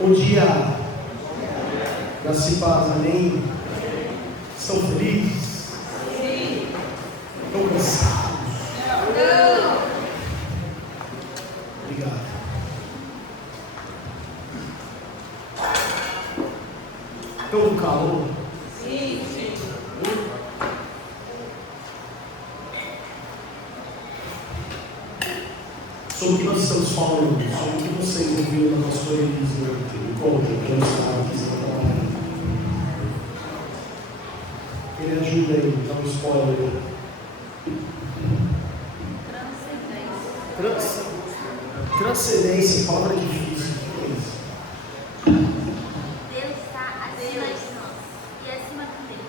Bom dia, graça e paz, amém? Estão felizes? Sim. Estão cansados? Não. Obrigado. Estão com calor? Sim, sim. Sobre o que nós estamos falando, sobre o que vocês ouviram na pastora Elisa ontem, contem, que eu estava aqui trabalhando. Ele ajuda aí, dá um spoiler. Transcendência, palavra difícil. O que é isso? Deus está acima de nós e acima também.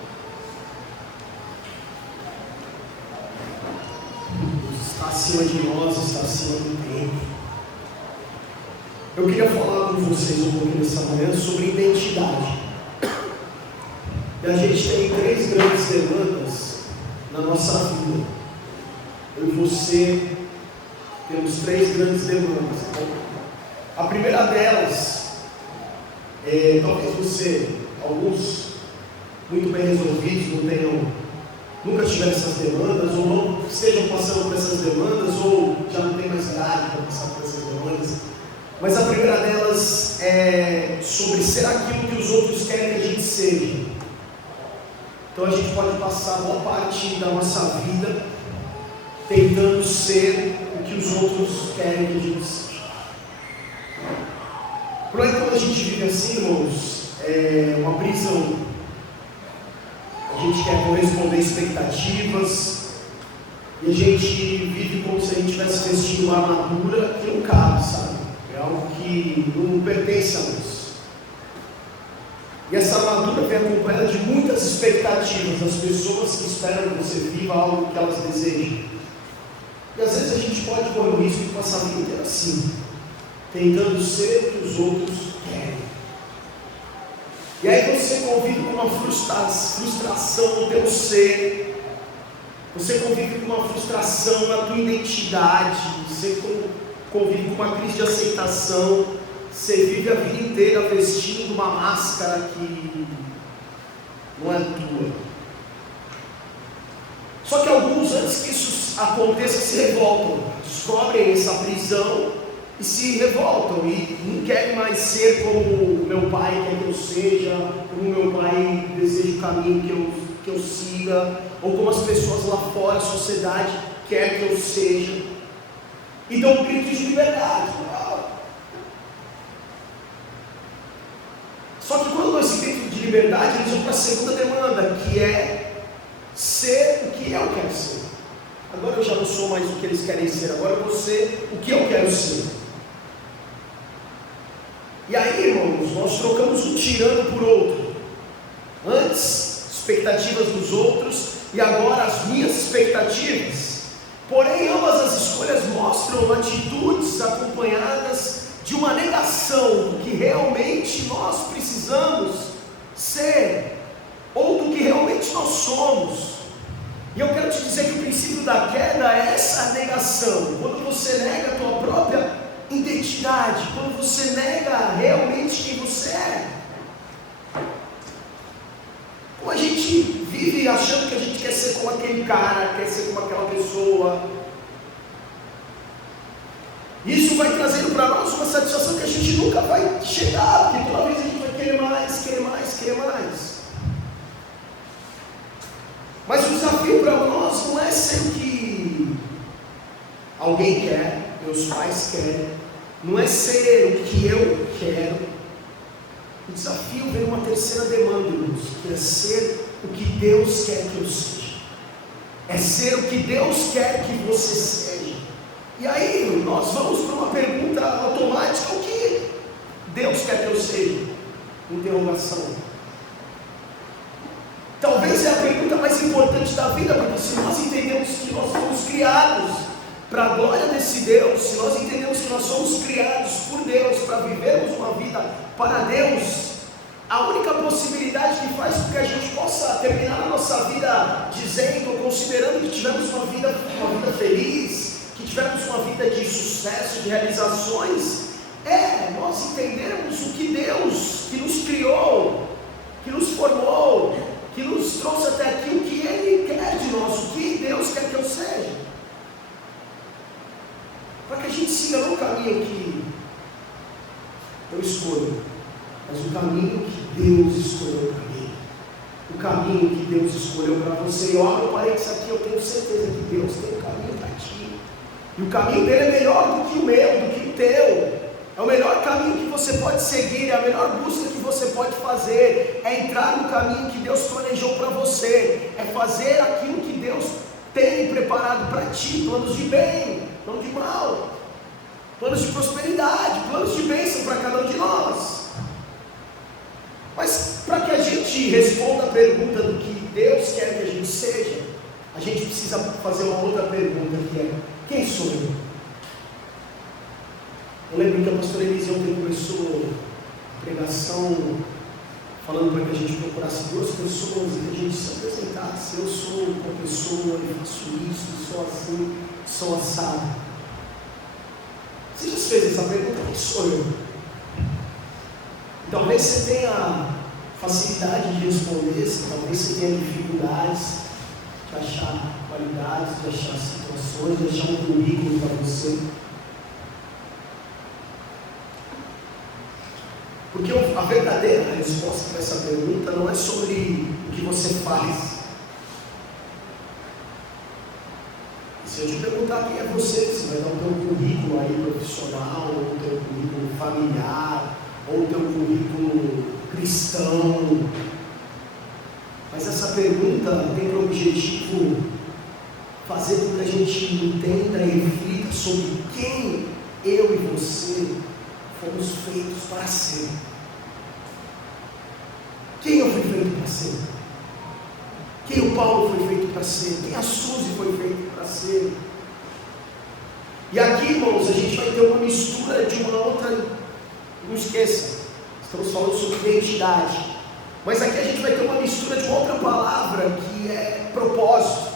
Está acima de nós, está acima do tempo. Eu queria falar com vocês um pouquinho nessa manhã sobre identidade. E a gente tem três grandes demandas na nossa vida. Eu e você temos três grandes demandas. A primeira delas é, talvez você, alguns muito bem resolvidos, nunca tiveram essas demandas, ou não estejam passando por essas demandas, ou já não tem mais idade para passar por essas demandas. Mas a primeira delas é sobre ser aquilo que os outros querem que a gente seja. Então a gente pode passar boa parte da nossa vida tentando ser o que os outros querem que a gente seja. O problema é quando a gente vive assim, irmãos, é uma prisão. A gente quer corresponder a expectativas e a gente vive como se a gente estivesse vestindo uma armadura que não cabe, sabe? É algo que não pertence a nós. E essa armadura vem acompanhada de muitas expectativas das pessoas que esperam que você viva algo que elas desejam. E às vezes a gente pode correr o risco de passar a vida inteira assim, tentando ser o que os outros querem. E aí você convive com uma frustração no teu ser, você convive com uma frustração na tua identidade, você convive com uma crise de aceitação, você vive a vida inteira vestindo uma máscara que não é tua. Só que alguns, antes que isso aconteça, se revoltam, descobrem essa prisão e se revoltam e não querem mais ser como meu pai quer que eu seja, como meu pai deseja o caminho que eu siga, ou como as pessoas lá fora, a sociedade quer que eu seja, e dão um grito de liberdade. Só que quando dão esse grito de liberdade, eles vão para a segunda demanda, que é ser o que eu quero ser. Agora eu já não sou mais o que eles querem ser, agora eu vou ser o que eu quero ser. E aí, irmãos, nós trocamos um tirano por outro. Antes, expectativas dos outros, e agora as minhas expectativas. Porém, ambas as escolhas mostram atitudes acompanhadas de uma negação do que realmente nós precisamos ser, ou do que realmente nós somos. E eu quero te dizer que o princípio da queda é essa negação. Quando você nega a tua própria identidade, quando você nega realmente quem você é. Como a gente vive achando que a gente quer ser como aquele cara, quer ser como aquela pessoa. Isso vai trazendo para nós uma satisfação que a gente nunca vai chegar, porque toda vez a gente vai querer mais, querer mais, querer mais. Mas o desafio para nós não é ser o que alguém quer, meus pais querem, não é ser o que eu quero. O desafio vem uma terceira demanda, irmãos, que é ser o que Deus quer que eu seja. É ser o que Deus quer que você seja. E aí nós vamos para uma pergunta automática: o que Deus quer que eu seja? Interrogação. Talvez é a pergunta mais importante da vida, porque se nós entendemos que nós fomos criados para a glória desse Deus, se nós entendemos que nós somos criados por Deus para vivermos uma vida para Deus, a única possibilidade que faz com que a gente possa terminar a nossa vida dizendo, considerando que tivemos uma vida feliz, que tivemos uma vida de sucesso, de realizações, nós entendermos o que Deus, que nos criou, que nos formou, que nos trouxe até aqui, o que Ele quer de nós, o que Deus quer que eu seja. Para que a gente siga não o caminho que eu escolho, mas o caminho que Deus escolheu para mim. O caminho que Deus escolheu para você. Eu abro parênteses aqui, eu tenho certeza que Deus tem um caminho para ti. E o caminho dele é melhor do que o meu, do que o teu. É o melhor caminho que você pode seguir, é a melhor busca que você pode fazer. É entrar no caminho que Deus planejou para você. É fazer aquilo que Deus tem preparado para ti. Planos de bem, não de mal. Planos de prosperidade, planos de bênção para cada um de nós. Mas para que a gente responda a pergunta do que Deus quer que a gente seja, a gente precisa fazer uma outra pergunta, que é: quem sou eu? Eu lembro que a pastora Elise ontem começou a pregação falando para que a gente procurasse duas pessoas e que a gente se apresentasse. Eu sou uma pessoa, eu faço isso, sou assim, sou assado. Você já fez essa pergunta? Quem sou eu? Talvez você tenha facilidade de responder, talvez você tenha dificuldades de achar qualidades, de achar situações, de achar um currículo para você. Porque a verdadeira resposta para essa pergunta não é sobre o que você faz. E se eu te perguntar quem é você, você vai dar o teu currículo aí profissional, ou o teu currículo familiar, ou o teu currículo cristão. Mas essa pergunta tem por objetivo fazer com que a gente entenda e reflita sobre quem eu e você fomos feitos para ser. Quem eu fui feito para ser? Quem o Paulo foi feito para ser? Quem a Suzy foi feito para ser? E aqui, irmãos, a gente vai ter uma mistura de uma outra. Não esqueça, estamos falando sobre identidade. Mas aqui a gente vai ter uma mistura de uma outra palavra, que é propósito.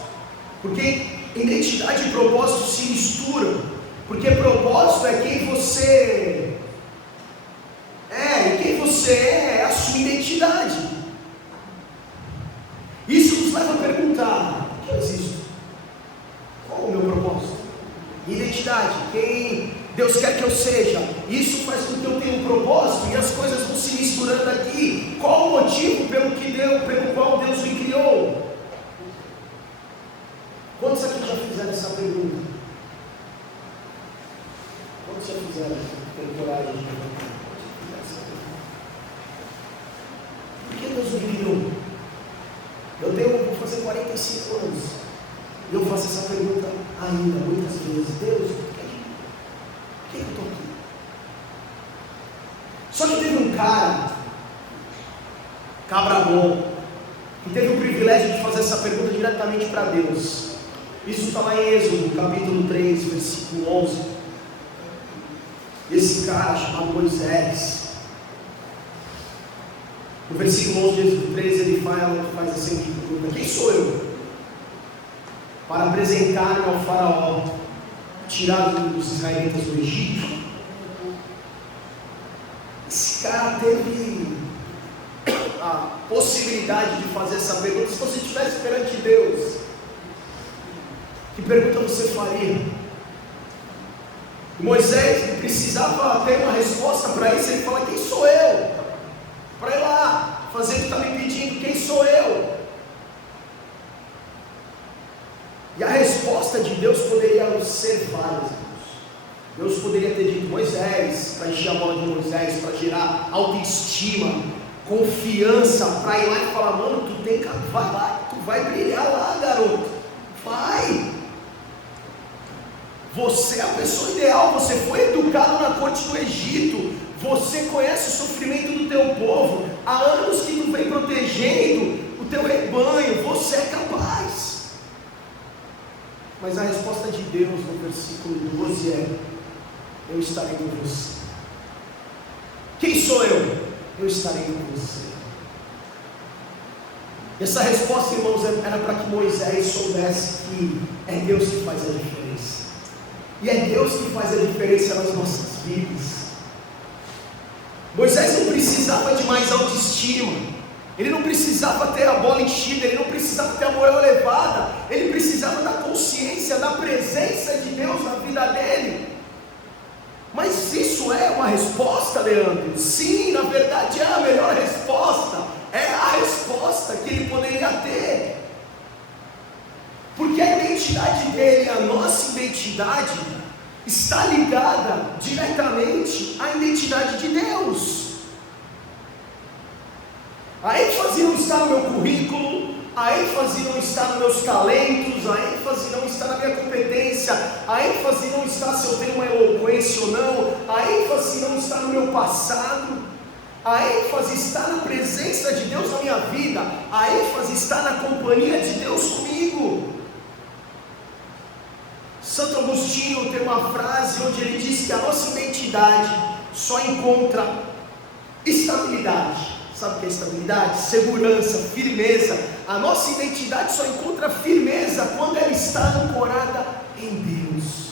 Porque identidade e propósito se misturam. Porque propósito é quem você e quem você é a sua identidade. Isso nos leva a perguntar: o que eu existo? Qual o meu propósito? Identidade, quem Deus quer que eu seja. Isso faz com que eu tenha um propósito e as coisas vão se misturando aqui. Qual o motivo pelo qual Deus me criou? Quantos aqui já fizeram essa pergunta? Quantos já fizeram? Tem coragem de perguntar? Por que Deus me criou? Vou fazer 45 anos. E eu faço essa pergunta ainda, muitas vezes. Deus, por que eu estou aqui? Só que teve um cara, cabra bom, que teve o privilégio de fazer essa pergunta diretamente para Deus. Isso está lá em Êxodo, capítulo 3, versículo 11. Esse cara chamado Moisés, no versículo 11 de Êxodo 3, ele faz a seguinte pergunta: quem sou eu para apresentar-me ao faraó, tirado dos israelitas do Egito? Esse cara teve a possibilidade de fazer essa pergunta. Se você estivesse perante Deus, que pergunta você faria? Moisés, ele precisava ter uma resposta para isso. Ele fala: quem sou eu para ir lá fazer o que está me pedindo? Quem sou eu? E a resposta de Deus poderia ser várias. Deus poderia ter dito: Moisés, para encher a bola de Moisés, para gerar autoestima, confiança, para ir lá e falar: mano, vai lá, tu vai brilhar lá, garoto, vai. Você é a pessoa ideal, você foi educado na corte do Egito, você conhece o sofrimento do teu povo, há anos que tu vem protegendo o teu rebanho, você é capaz. Mas a resposta de Deus no versículo 12 é: eu estarei com você. Quem sou eu? Eu estarei com você. Essa resposta, irmãos, era para que Moisés soubesse que é Deus que faz a diferença. E é Deus que faz a diferença nas nossas vidas. Moisés não precisava de mais autoestima, ele não precisava ter a bola enchida, ele não precisava ter a moral elevada, ele precisava da consciência, da presença de Deus na vida dele. Mas isso é uma resposta, Leandro? Sim, na verdade é a melhor resposta, é a resposta que ele poderia ter, porque a identidade dele, a nossa identidade, está ligada diretamente à identidade de Deus. A ênfase não está no meu currículo, a ênfase não está nos meus talentos, a ênfase não está na minha competência, a ênfase não está se eu tenho uma eloquência ou não, a ênfase não está no meu passado, a ênfase está na presença de Deus na minha vida, a ênfase está na companhia de Deus comigo. Santo Agostinho tem uma frase onde ele diz que a nossa identidade só encontra estabilidade. Sabe o que é estabilidade? Segurança, firmeza. A nossa identidade só encontra firmeza quando ela está ancorada em Deus,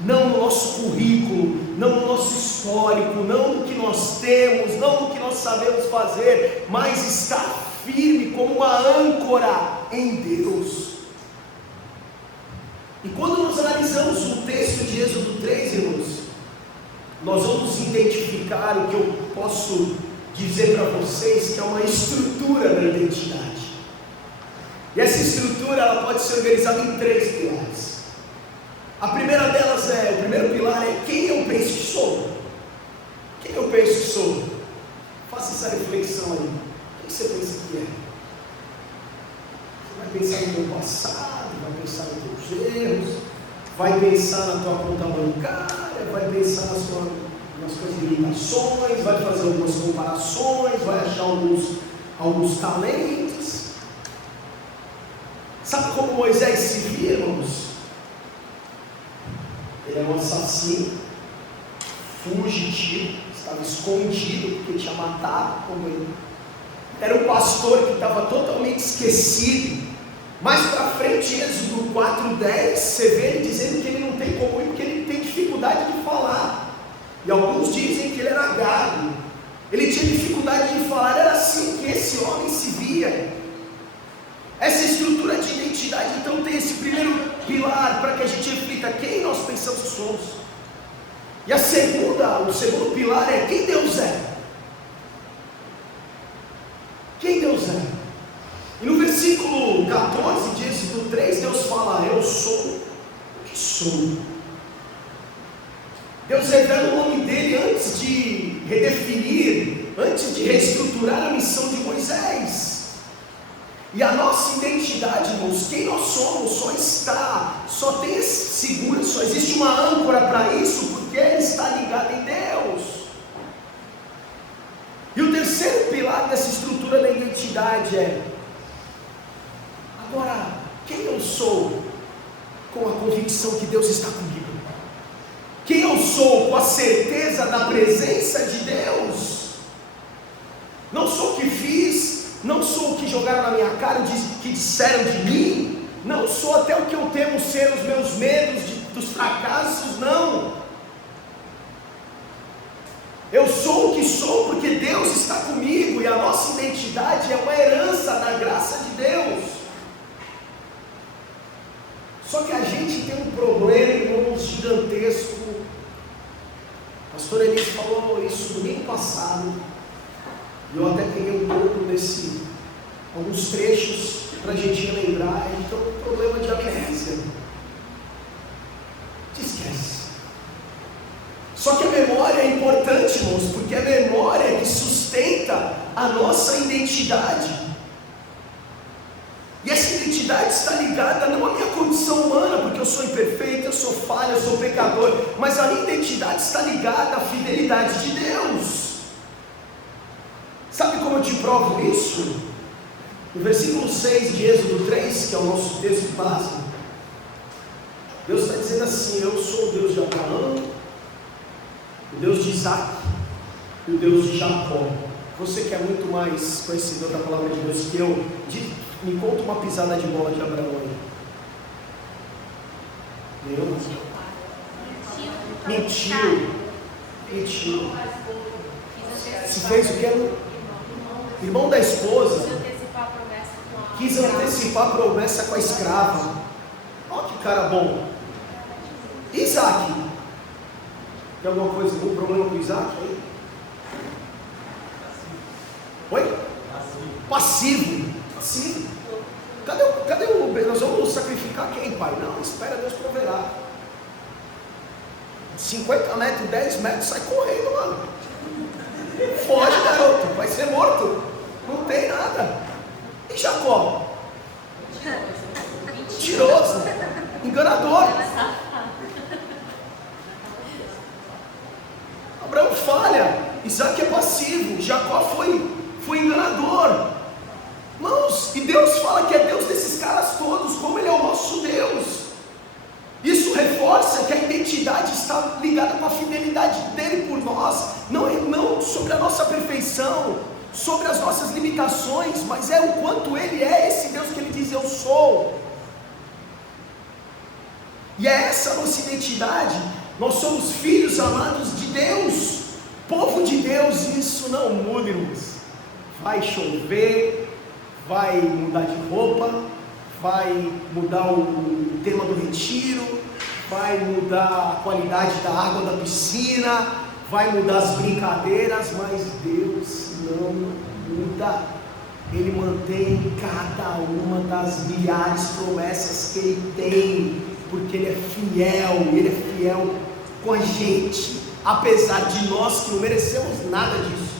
não no nosso currículo, não no nosso histórico, não no que nós temos, não no que nós sabemos fazer, mas está firme como uma âncora em Deus. E quando nós analisamos o texto de Êxodo 3, irmãos, nós vamos identificar o que eu posso dizer para vocês, que é uma estrutura da identidade. E essa estrutura ela pode ser organizada em 3 pilares. A primeira delas o primeiro pilar é quem eu penso que sou. Quem eu penso que sou? Faça essa reflexão aí. Quem você pensa que é? Você vai pensar no teu passado, vai pensar nos teus erros, vai pensar na tua conta bancária, vai pensar nas suas limitações, vai fazer algumas comparações, vai achar alguns talentos. Sabe como Moisés se via, irmãos? Ele era um assassino, fugitivo, estava escondido porque tinha matado como ele. Era um pastor que estava totalmente esquecido. Mais para frente, Êxodo 4:10, você vê ele dizendo que ele não tem como ir porque ele tem dificuldade de falar. E alguns dizem que ele era gago, ele tinha dificuldade de falar. Era assim que esse homem se via. Essa estrutura de identidade então tem esse primeiro pilar para que a gente reflita quem nós pensamos que somos. E o segundo pilar é quem Deus é. Quem Deus é. E no versículo 14 de Êxodo 3, Deus fala: eu sou o que sou. Deus revela o nome dele antes de redefinir, antes de reestruturar a missão de Moisés. E a nossa identidade, irmãos, quem nós somos, só tem segura, só existe uma âncora para isso, porque ele está ligado em Deus. E o terceiro pilar dessa estrutura da identidade é: agora, quem eu sou com a convicção que Deus está comigo? Quem eu sou com a certeza da presença de Deus? Não sou o que fiz, não sou o que jogaram na minha cara, o que disseram de mim, não sou até o que eu temo ser os meus medos dos fracassos, não. Eu sou o que sou porque Deus está comigo, e a nossa identidade é uma herança da graça de Deus. Só que a gente tem um problema, irmãos, gigantesco. O pastor Elis falou isso domingo passado, e eu até peguei um pouco alguns trechos para a gente lembrar. A gente tem um problema de amnésia. Te esquece. Só que a memória é importante, irmãos, porque a memória é que sustenta a nossa identidade. E essa identidade está ligada não à minha condição humana, porque eu sou imperfeito, eu sou falho, eu sou pecador, mas a minha identidade está ligada à fidelidade de Deus. Sabe como eu te provo isso? No versículo 6 de Êxodo 3, que é o nosso texto básico, Deus está dizendo assim: eu sou o Deus de Abraão, o Deus de Isaac e o Deus de Jacó. Você que é muito mais conhecedor da palavra de Deus que eu, me conta uma pisada de bola de Abraão aí. Mentiu. Se fez o que? Irmão da esposa. Quis antecipar a promessa com a Quis antecipar a promessa com a escrava. Olha que cara bom. Isaac. Tem alguma coisa, algum problema com Isaac aí? Oi? Passivo. Cadê o... Nós vamos sacrificar quem, pai? Não, espera, Deus proverá. 50 metros, 10 metros, sai correndo, mano. Foge, garoto, vai ser morto. Não tem nada. E Jacó? Mentiroso, enganador. Abraão falha, Isaac é passivo, Jacó foi enganador. Irmãos, e Deus fala que é Deus desses caras todos, como Ele é o nosso Deus. Isso reforça que a identidade está ligada com a fidelidade dEle por nós, não sobre a nossa perfeição, sobre as nossas limitações, mas é o quanto Ele é esse Deus que Ele diz eu sou. E é essa a nossa identidade. Nós somos filhos amados de Deus, povo de Deus, e isso não muda, irmãos. Vai chover, vai mudar de roupa, vai mudar o tema do retiro, vai mudar a qualidade da água da piscina, vai mudar as brincadeiras, mas Deus não muda. Ele mantém cada uma das milhares de promessas que Ele tem, porque Ele é fiel com a gente, apesar de nós que não merecemos nada disso.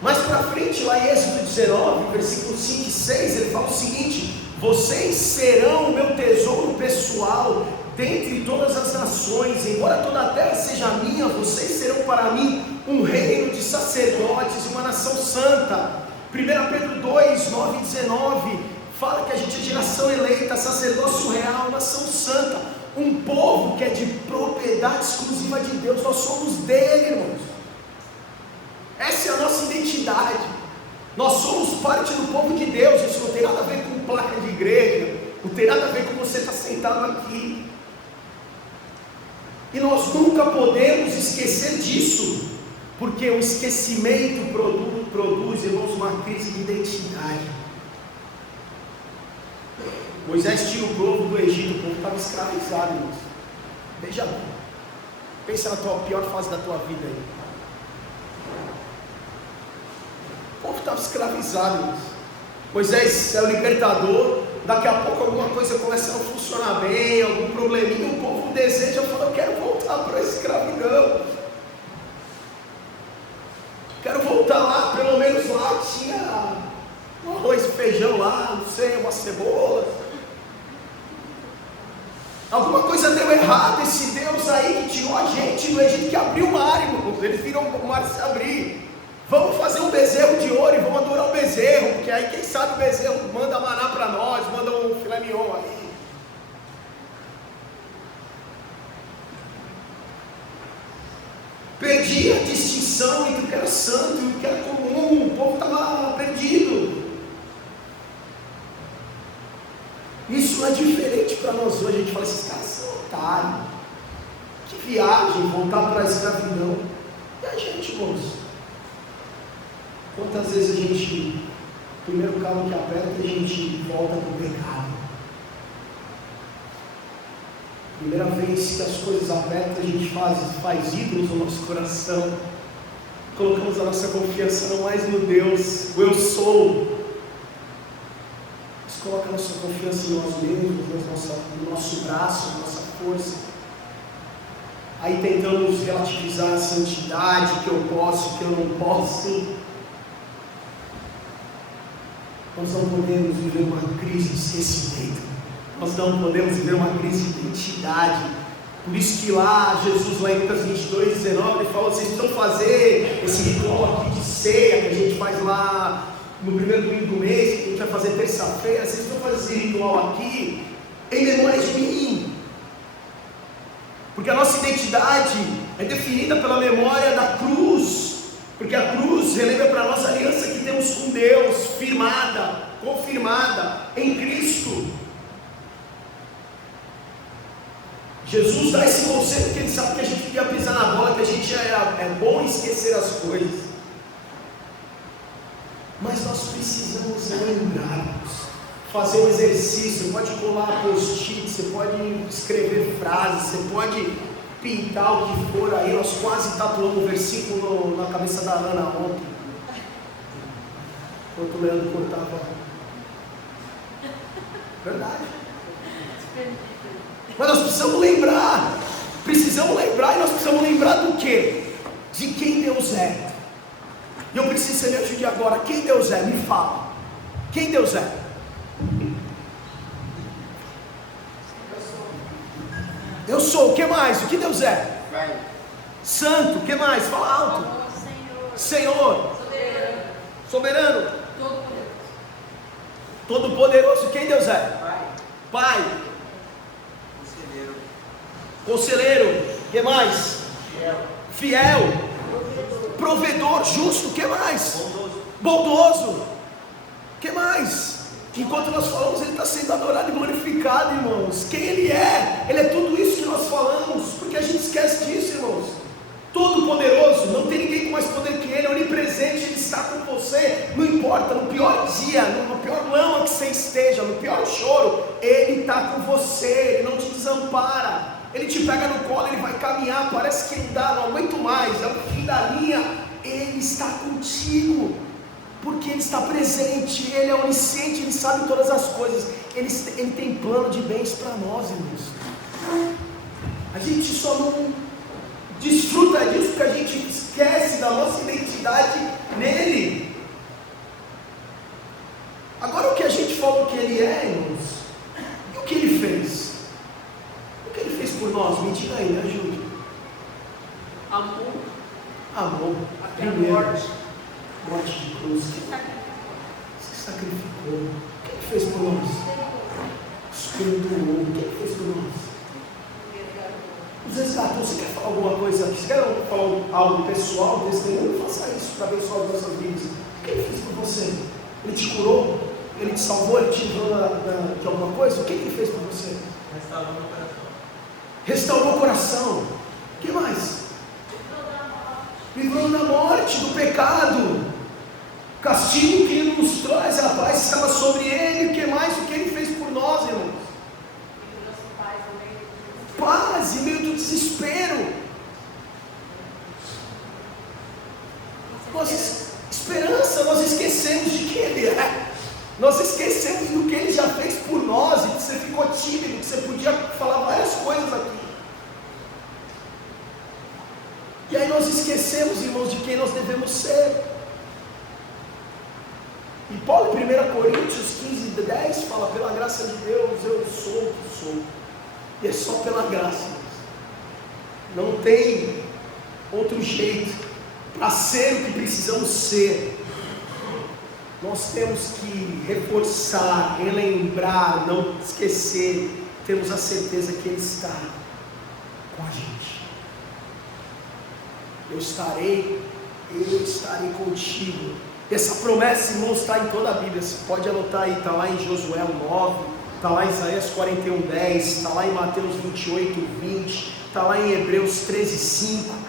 Mais para frente, lá em Êxodo 19, versículos 5 e 6, ele fala o seguinte: vocês serão o meu tesouro pessoal dentre todas as nações, embora toda a terra seja minha, vocês serão para mim um reino de sacerdotes e uma nação santa. 1 Pedro 2, 9 e 19, fala que a gente é geração eleita, sacerdócio real, nação santa, um povo que é de propriedade exclusiva de Deus. Nós somos dele, irmãos. Essa é a nossa identidade. Nós somos parte do povo de Deus. Isso não tem nada a ver com placa de igreja, não tem nada a ver com você estar sentado aqui. E nós nunca podemos esquecer disso, porque o esquecimento produz, irmãos, uma crise de identidade. Moisés tira o povo do Egito, o povo estava escravizado, irmãos. Veja bem, pensa na pior fase da tua vida aí. O povo estava escravizado, irmãos. Moisés é o libertador. Daqui a pouco alguma coisa começa a não funcionar bem, algum probleminha, o povo deseja, fala, eu quero voltar para a escravidão. Quero voltar lá, pelo menos lá tinha um arroz e feijão lá, não sei, uma cebola. Alguma coisa deu errado, esse Deus aí que tirou a gente do Egito, que abriu o mar, irmãos. Eles viram o mar se abrir. Vamos fazer um bezerro de ouro e vamos adorar o bezerro, porque aí quem sabe o bezerro manda maná para nós, manda um filé mignon aí. Perdi a distinção entre o que era santo e o que era comum, o povo estava perdido. Isso não é diferente para nós hoje. A gente fala, esses caras são otários, que viagem, voltar para a escravidão. E a gente, irmãos? Quantas vezes a gente, primeiro calo que aperta, a gente volta para o pecado. Primeira vez que as coisas apertam, a gente faz ídolos no nosso coração. Colocamos a nossa confiança não mais no Deus, o eu sou. Mas coloca a nossa confiança em nós mesmos, no nosso braço, na nossa força. Aí tentamos relativizar a santidade, que eu posso, que eu não posso. Nós não podemos viver uma crise de esquecimento. Nós não podemos viver uma crise de identidade. Por isso que lá, Jesus, lá em Lucas 22, 19, ele fala, vocês precisam fazer esse ritual aqui de ceia, que a gente faz lá no primeiro domingo do mês, que a gente vai fazer terça-feira. Vocês precisam fazer esse ritual aqui em memória de mim. Porque a nossa identidade é definida pela memória da cruz. Porque a cruz relembra para nós a aliança que temos com Deus, firmada, confirmada em Cristo. Jesus dá esse conselho porque Ele sabe que a gente podia pisar na bola, que a gente é bom em esquecer as coisas. Mas nós precisamos lembrarmos, fazer um exercício. Você pode colar post-it, você pode escrever frases, você pode pintar o que for aí. Nós quase tatuamos um versículo na cabeça da Ana ontem, enquanto o Leandro cortava. Verdade. Mas nós precisamos lembrar, e nós precisamos lembrar do quê? De quem Deus é. E eu preciso que você me ajude agora. Quem Deus é? Me fala. Quem Deus é? Eu sou. O que mais? O que Deus é? Santo. O que mais? Fala alto. Senhor. Soberano. Todo-poderoso. Quem Deus é? Pai. Conselheiro. O que mais? Fiel. Provedor. Justo. O que mais? Bondoso. O que mais? Enquanto nós falamos, Ele está sendo adorado e glorificado, irmãos. Quem Ele é tudo isso que nós falamos, porque a gente esquece disso, irmãos. Todo poderoso, não tem ninguém com mais poder que Ele, é onipresente, Ele está com você, não importa, no pior dia, no pior lama que você esteja, no pior choro, Ele está com você, Ele não te desampara, Ele te pega no colo, Ele vai caminhar, parece que Ele dá, não aguento mais, é o fim da linha, Ele está contigo, porque Ele está presente, Ele é onisciente, Ele sabe todas as coisas, Ele tem plano de bens para nós, irmãos. A gente só não desfruta disso porque a gente esquece da nossa identidade nele. Agora, o que a gente falou que Ele é, irmãos, e o que Ele fez? O que Ele fez por nós? Me diga aí, me ajude. Amor. Até a Primeiro, morte. morte de cruz. Se sacrificou. O que Ele fez por nós? Se perdoou. O que Ele fez por nós? Os resgatou. Você quer falar alguma coisa aqui? Você quer falar algo pessoal, testemunho? Faça isso para abençoar as nossas vidas. O que Ele fez por você? Ele te curou? Ele te salvou? Ele te livrou de alguma coisa? O que Ele fez por você? Restaurou o coração. O que mais? Livrou da morte, do pecado. Castigo que Ele nos traz, a paz estava sobre Ele. O que mais? O que Ele fez por nós, irmãos? Paz em meio do desespero. Esperança, nós esquecemos de quem Ele é. Nós esquecemos do que Ele já fez por nós. E que você ficou tímido, que você podia falar várias coisas aqui. E aí nós esquecemos, irmãos, de quem nós devemos ser. E Paulo, em 1 Coríntios 15:10, fala: pela graça de Deus eu sou o que sou. E é só pela graça. Não tem outro jeito. Para ser o que precisamos ser, nós temos que reforçar, relembrar, não esquecer. Temos a certeza que Ele está com a gente. Eu estarei contigo. Essa promessa, irmãos, está em toda a Bíblia. Você pode anotar aí, está lá em Josué 9, está lá em Isaías 41:10, está lá em Mateus 28:20, está lá em Hebreus 13:5.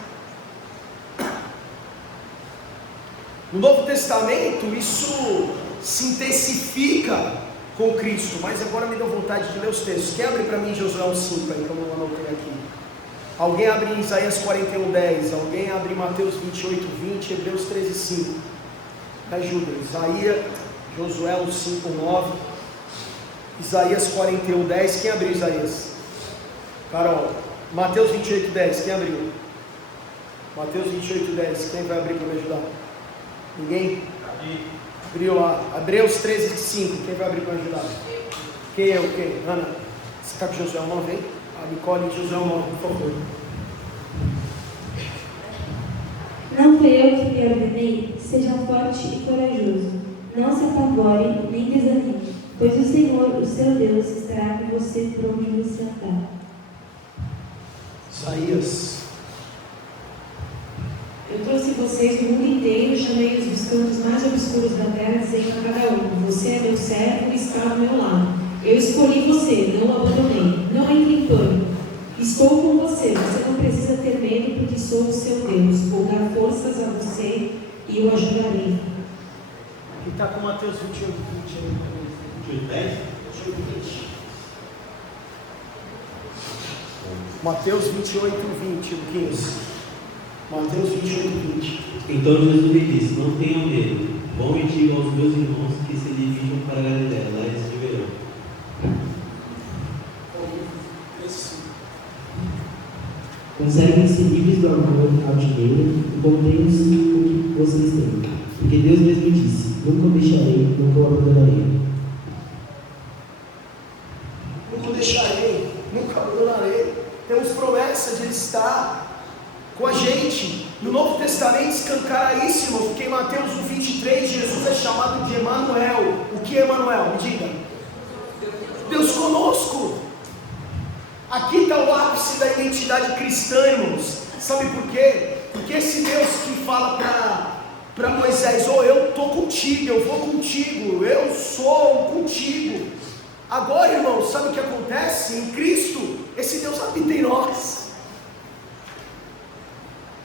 No Novo Testamento, isso se intensifica com Cristo, mas agora me deu vontade de ler os textos. Quem abre para mim Josué 1:5 aí, que eu não anotei aqui? Alguém abre em Isaías 41:10, alguém abre em Mateus 28:20, Hebreus 13:5. Me ajuda. Josué 1:5-9, Isaías 41:10. Quem abriu Isaías? Carol. Mateus 28:10. Quem abriu? Mateus 28:10. Quem vai abrir para me ajudar? Ninguém? Abriu lá. Hebreus 13:5. Quem vai abrir para me ajudar? Quem é o quê? Ana? Você está com Josué 9, hein? A Nicole em Josué 9, por favor. Não foi eu que lhe ordenei? Seja forte e corajoso. Não se apavore nem desanime, pois o Senhor, o seu Deus, estará com você por onde você andar. Isaías. Eu trouxe vocês do mundo inteiro, chamei-os dos cantos mais obscuros da terra, dizendo a cada um: você é meu servo e está ao meu lado. Eu escolhi você, não o abandonei. Não entre em pânico. Estou com você, você não precisa ter medo, porque sou o seu Deus. Vou dar forças a você e o ajudarei. Quem está com Mateus 28, 20 aí? 20. Mateus 28, 20, 15. Mateus 28, 20. Então Jesus lhe disse: não tenham medo, vão e digam aos meus irmãos que se dirijam para Galiléia, lá eles me verão. Conservem-se livres do amor ao dinheiro e contêm-nos o que vocês têm. Porque Deus mesmo disse: nunca o deixarei, nunca o abandonarei. Nunca o deixarei, nunca abandonarei. Temos promessa de Ele estar com a gente. No Novo Testamento escancara isso, irmão, porque em Mateus 23 Jesus é chamado de Emanuel. O que é Emanuel? Me diga. Deus conosco. Aqui está o ápice da identidade cristã, irmãos. Sabe por quê? Porque esse Deus que fala para Moisés: oh, eu estou contigo, eu vou contigo, eu sou contigo. Agora, irmãos, sabe o que acontece? Em Cristo, esse Deus habita em nós.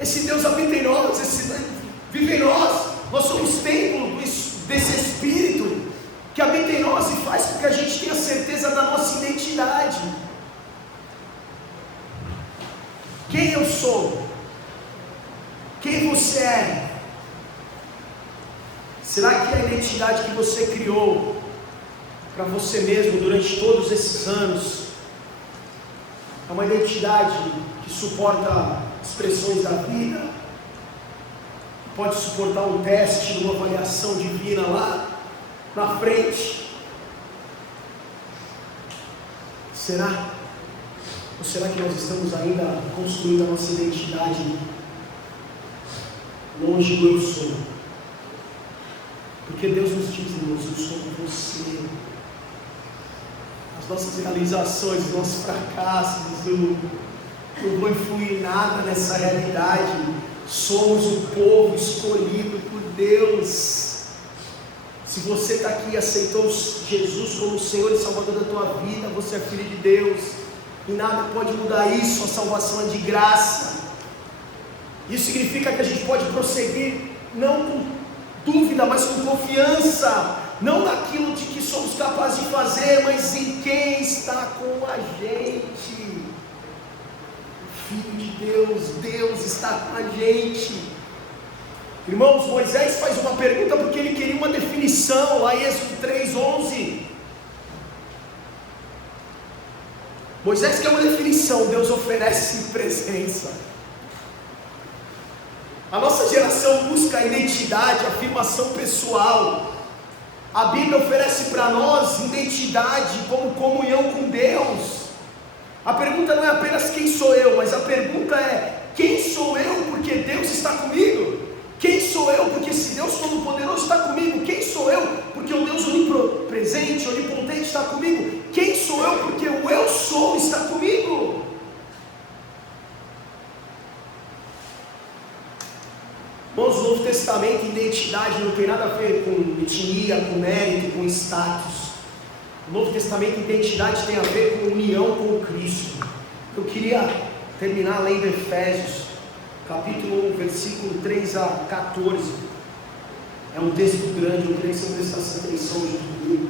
Esse Deus habita em nós, vive em nós. Nós somos templo desse Espírito que habita em nós e faz com que a gente tenha certeza da nossa identidade. Quem eu sou? Quem você é? Será que a identidade que você criou para você mesmo durante todos esses anos é uma identidade que suporta expressões da vida? Pode suportar um teste, uma avaliação divina lá na frente? Será? Ou será que nós estamos ainda construindo a nossa identidade longe do eu sou? Porque Deus nos diz: irmãos, eu sou com você. As nossas realizações, os nossos fracassos, não vão influir nada nessa realidade. Somos o povo escolhido por Deus. Se você está aqui e aceitou Jesus como Senhor e Salvador da tua vida, você é filho de Deus. E nada pode mudar isso. A salvação é de graça. Isso significa que a gente pode prosseguir não com dúvida, mas com confiança, não naquilo de que somos capazes de fazer, mas em quem está com a gente. O Filho de Deus, Deus está com a gente. Irmãos, Moisés faz uma pergunta porque ele queria uma definição, lá em Êxodo 3:11. Moisés quer uma definição, Deus oferece presença. A nossa geração busca a identidade, a afirmação pessoal. A Bíblia oferece para nós identidade como comunhão com Deus. A pergunta não é apenas quem sou eu, mas a pergunta é: quem sou eu porque Deus está comigo? Quem sou eu porque esse Deus Todo-Poderoso está comigo? Quem sou eu porque o Deus onipresente, onipotente está comigo? Quem sou eu porque o eu sou está comigo? Irmãos, o Novo Testamento, identidade não tem nada a ver com etnia, com mérito, com status. O Novo Testamento, identidade tem a ver com união com Cristo. Eu queria terminar lendo Efésios, capítulo 1, versículo 3 a 14. É um texto grande, eu queria que você prestasse atenção junto comigo.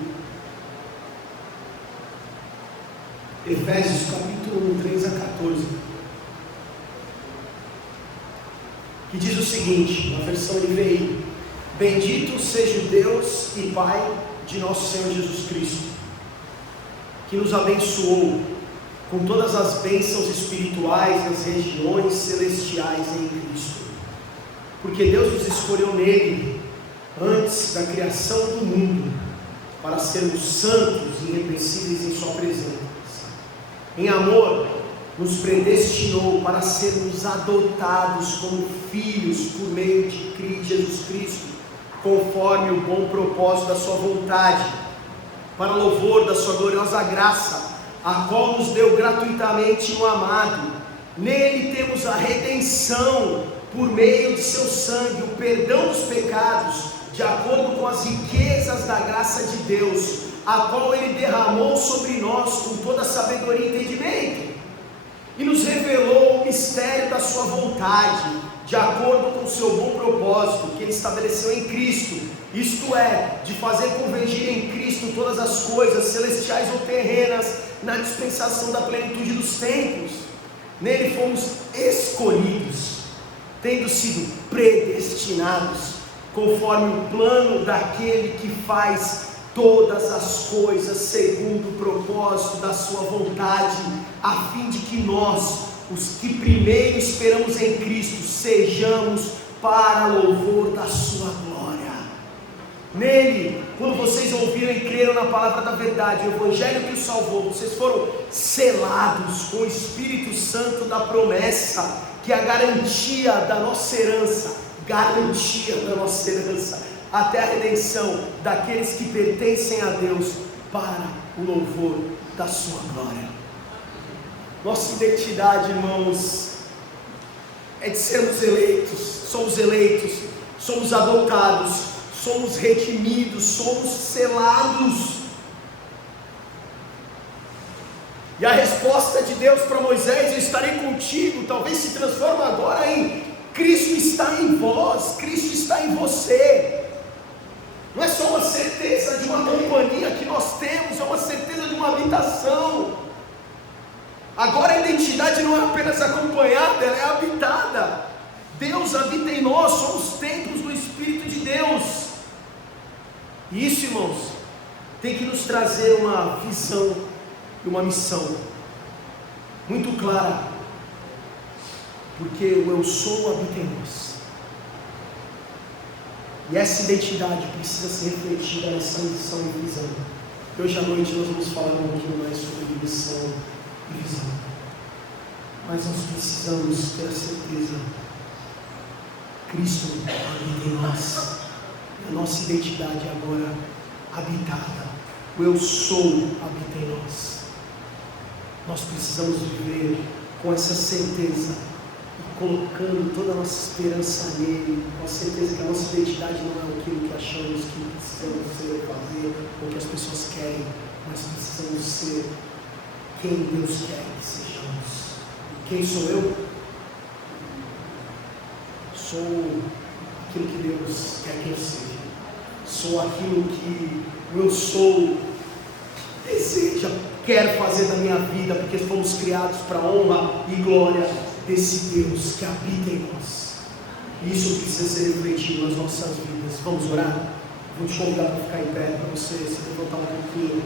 Efésios, capítulo 1, 3 a 14. Que diz o seguinte, na versão NVI: bendito seja o Deus e Pai de nosso Senhor Jesus Cristo, que nos abençoou com todas as bênçãos espirituais nas regiões celestiais em Cristo, porque Deus nos escolheu nele antes da criação do mundo, para sermos santos e irrepreensíveis em sua presença. Em amor, nos predestinou para sermos adotados como filhos por meio de Jesus Cristo, conforme o bom propósito da sua vontade, para louvor da sua gloriosa graça, a qual nos deu gratuitamente no amado. Nele temos a redenção por meio de seu sangue, o perdão dos pecados, de acordo com as riquezas da graça de Deus, a qual ele derramou sobre nós com toda sabedoria e entendimento. e nos revelou o mistério da sua vontade, de acordo com o seu bom propósito, que Ele estabeleceu em Cristo, isto é, de fazer convergir em Cristo todas as coisas, celestiais ou terrenas, na dispensação da plenitude dos tempos. Nele fomos escolhidos, tendo sido predestinados, conforme o plano daquele que faz todas as coisas segundo o propósito da sua vontade, a fim de que nós, os que primeiro esperamos em Cristo, sejamos para louvor da sua glória. Nele, quando vocês ouviram e creram na palavra da verdade, o evangelho que os salvou, vocês foram selados com o Espírito Santo da promessa, que é a garantia da nossa herança, até a redenção daqueles que pertencem a Deus, para o louvor da sua glória. Nossa identidade, irmãos, é de sermos eleitos, somos adotados, somos redimidos, somos selados. E a resposta de Deus para Moisés, eu estarei contigo, talvez se transforma agora em Cristo está em vós, Cristo está em você. Não é só uma certeza de uma companhia que nós temos, é uma certeza de uma habitação. Agora a identidade não é apenas acompanhada, ela é habitada. Deus habita em nós, somos templos do Espírito de Deus. E isso, irmãos, tem que nos trazer uma visão e uma missão muito clara, porque o eu sou habita em nós. E essa identidade precisa ser refletida nessa missão e visão. E hoje à noite nós vamos falar um pouquinho mais sobre missão e visão. Mas nós precisamos ter a certeza: Cristo habita em nós. A nossa identidade agora habitada. O eu sou habita em nós. Nós precisamos viver com essa certeza, colocando toda a nossa esperança nele, com a certeza que a nossa identidade não é aquilo que achamos que precisamos ser, fazer, ou que as pessoas querem, mas precisamos ser quem Deus quer que sejamos. Quem sou eu? Sou aquilo que Deus quer que eu seja. Sou aquilo que o eu sou deseja, quer fazer da minha vida, porque fomos criados para a honra e glória desse Deus que habita em nós. E isso precisa ser refletido nas nossas vidas. Vamos orar? Vou te convidar para ficar em pé, para você se levantar um pouquinho.